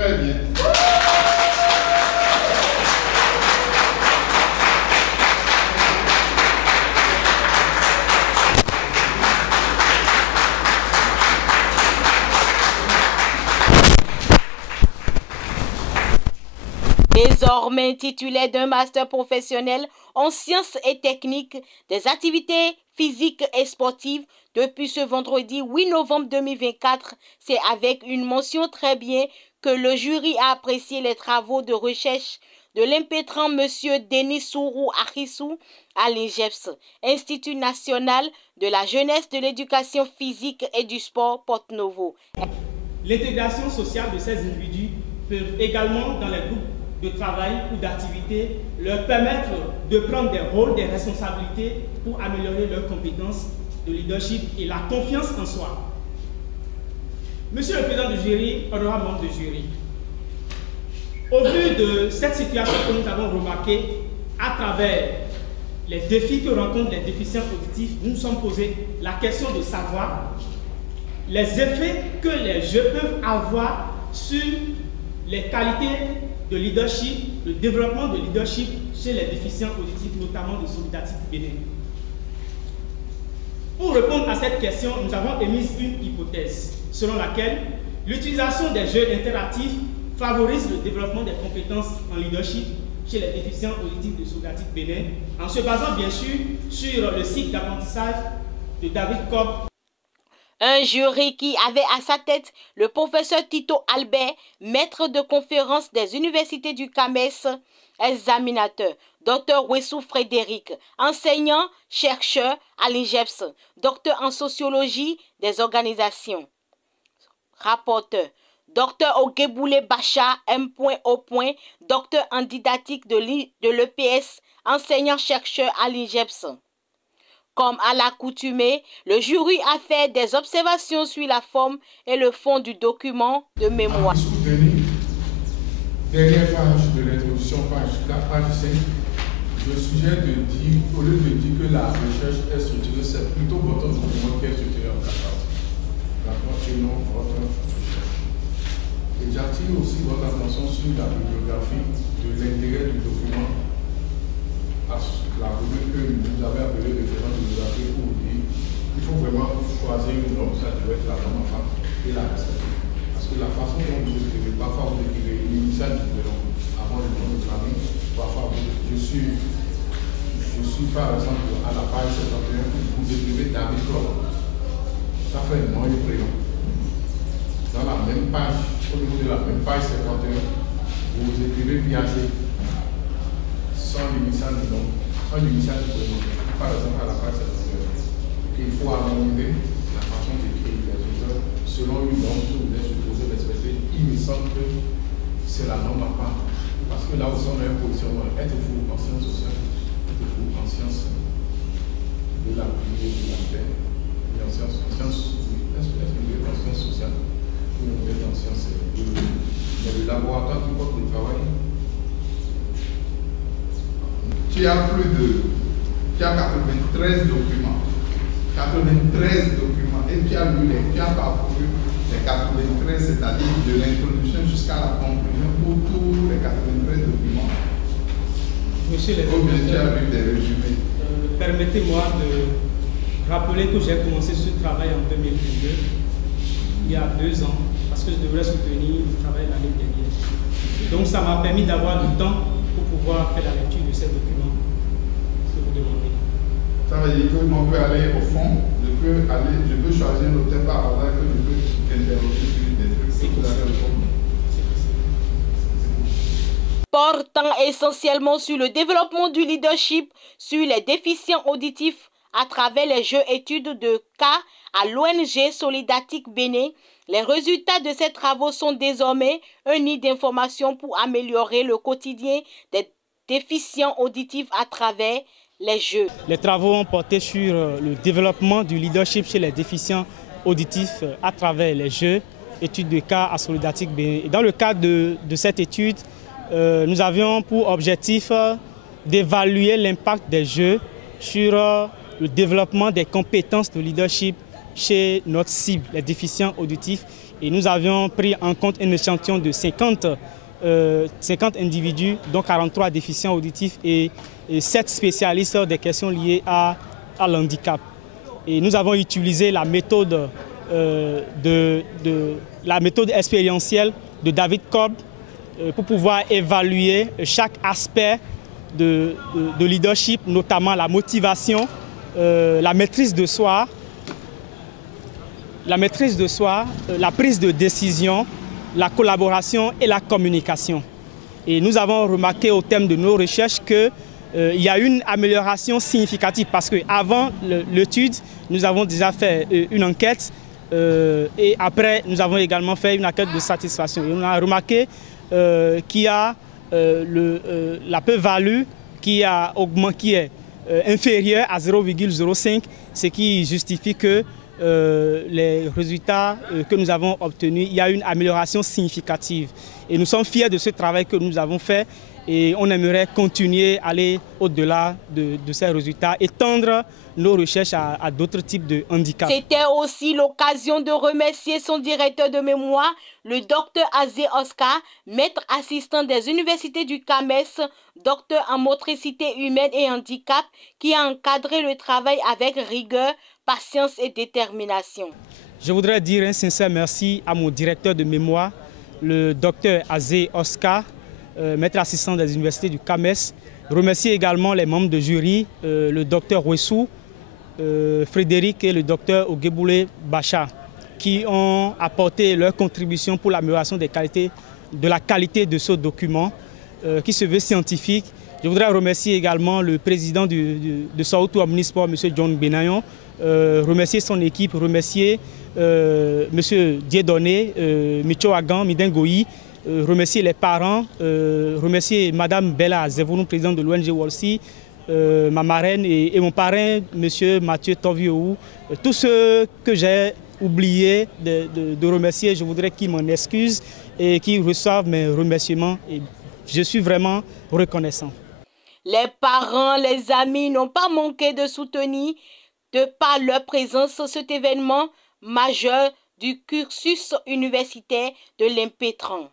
Très bien. Désormais titulaire d'un master professionnel en sciences et techniques des activités physiques et sportives, depuis ce vendredi 8 novembre 2024, c'est avec une mention très bien que le jury a apprécié les travaux de recherche de l'impétrant M. Denis Sourou Arissou à l'INGEPS, Institut national de la jeunesse, de l'éducation physique et du sport Porte-Novo. L'intégration sociale de ces individus peut également, dans les groupes de travail ou d'activité, leur permettre de prendre des rôles, des responsabilités pour améliorer leurs compétences de leadership et la confiance en soi. Monsieur le Président du jury, honorable membre du jury, au vu de cette situation que nous avons remarquée à travers les défis que rencontrent les déficients auditifs, nous nous sommes posé la question de savoir les effets que les jeux peuvent avoir sur les qualités de leadership, le développement de leadership chez les déficients auditifs, notamment de Solidatique Bénin. Pour répondre à cette question, nous avons émis une hypothèse selon laquelle l'utilisation des jeux interactifs favorise le développement des compétences en leadership chez les déficients auditifs de Solidatique Bénin, en se basant bien sûr sur le cycle d'apprentissage de David Cobb. Un jury qui avait à sa tête le professeur Tito Albert, maître de conférence des universités du CAMES, examinateur, Dr Wessou Frédéric, enseignant, chercheur à l'INGEPS, docteur en sociologie des organisations, rapporteur, Dr Ogeboulé Bacha, M.O. docteur en didactique de l'EPS, enseignant-chercheur à l'INGEPS. Comme à l'accoutumée, le jury a fait des observations sur la forme et le fond du document de mémoire. Dernière page de l'introduction, page 5, je suggère de dire, au lieu de dire que la recherche est structurée, c'est plutôt votre document qui est structuré en 4 parties. D'accord, et non votre recherche. Et j'attire aussi votre attention sur la bibliographie de l'intérêt du document, à la rubrique que vous avez appelée référence bibliographique pour dire il faut vraiment choisir une norme, ça doit être la norme et la respecter. Parce que la façon dont vous écrivez, parfois vous écrivez l'initiale du prénom avant le nom de famille, parfois je suis par exemple à la page 71, vous écrivez David Cobb. Ça fait nom et prénom. Dans la même page, au niveau de la même page 51, vous écrivez Piaget sans l'initiale du nom, sans l'initiale du prénom. Par exemple à la page 71. Il faut harmoniser la façon d'écrire les auteurs selon une norme que vous êtes supposé respecter. Il me semble que c'est la norme à part. Parce que là aussi on a une position, êtes-vous en sciences sociales, êtes-vous en sciences de la vie, de la terre, en sciences, est-ce que vous êtes en sciences sociales ou vous êtes en sciences biologiques? Mais le laboratoire qui porte le travail, tu as 93 documents. 93 documents et tu as parcouru les 93, c'est-à-dire de l'introduction jusqu'à la conclusion pour tous les 93 documents. Monsieur le Président, permettez-moi de rappeler que j'ai commencé ce travail en 2022, il y a 2 ans, parce que je devrais soutenir le travail l'année dernière. Donc ça m'a permis d'avoir du temps pour pouvoir faire la lecture de ces documents que vous demandez. Ça veut dire que on peut aller au fond, je peux choisir un auteur par hasard que je peux interroger sur des trucs que vous avez au fond. Portant essentiellement sur le développement du leadership sur les déficients auditifs à travers les jeux études de cas à l'ONG Solidatique Bénin, les résultats de ces travaux sont désormais un nid d'information pour améliorer le quotidien des déficients auditifs à travers les jeux. Les travaux ont porté sur le développement du leadership chez les déficients auditifs à travers les jeux, études de cas à Solidatique Bénin. Et dans le cadre de cette étude, nous avions pour objectif d'évaluer l'impact des jeux sur le développement des compétences de leadership chez notre cible, les déficients auditifs. Et nous avions pris en compte un échantillon de 50 individus, dont 43 déficients auditifs et 7 spécialistes des questions liées à l'handicap. Et nous avons utilisé la méthode, la méthode expérientielle de David Cobb pour pouvoir évaluer chaque aspect de leadership, notamment la motivation, la maîtrise de soi, la prise de décision, la collaboration et la communication. Et nous avons remarqué au terme de nos recherches qu'il y a une amélioration significative parce qu'avant l'étude, nous avons déjà fait une enquête et après, nous avons également fait une enquête de satisfaction. Et on a remarqué qu'il y a la peu-value qui est inférieure à 0,05, ce qui justifie que les résultats que nous avons obtenus, il y a une amélioration significative. Et nous sommes fiers de ce travail que nous avons fait et on aimerait continuer à aller au-delà de ces résultats, étendre nos recherches à d'autres types de handicaps. C'était aussi l'occasion de remercier son directeur de mémoire, le docteur Azé Oscar, maître assistant des universités du CAMES, docteur en motricité humaine et handicap, qui a encadré le travail avec rigueur, patience et détermination. Je voudrais dire un sincère merci à mon directeur de mémoire, le docteur Azé Oscar, maître assistant des universités du CAMES. Remercier également les membres de jury, le docteur Wessou, Frédéric et le docteur Ogeboulé Bacha, qui ont apporté leur contribution pour l'amélioration de la qualité de ce document qui se veut scientifique. Je voudrais remercier également le président de Saoutou Omnisport, M. John Benayon, remercier son équipe, remercier M. Dieudonné, Micho Agan, Midengoyi, remercier les parents, remercier Mme Bella Zevounou, présidente de l'ONG Wolsi, ma marraine et mon parrain, M. Mathieu Toviou. Tous ceux que j'ai oublié de remercier, je voudrais qu'ils m'en excusent et qu'ils reçoivent mes remerciements. Et je suis vraiment reconnaissant. Les parents, les amis n'ont pas manqué de soutenir de par leur présence cet événement majeur du cursus universitaire de l'Impétran.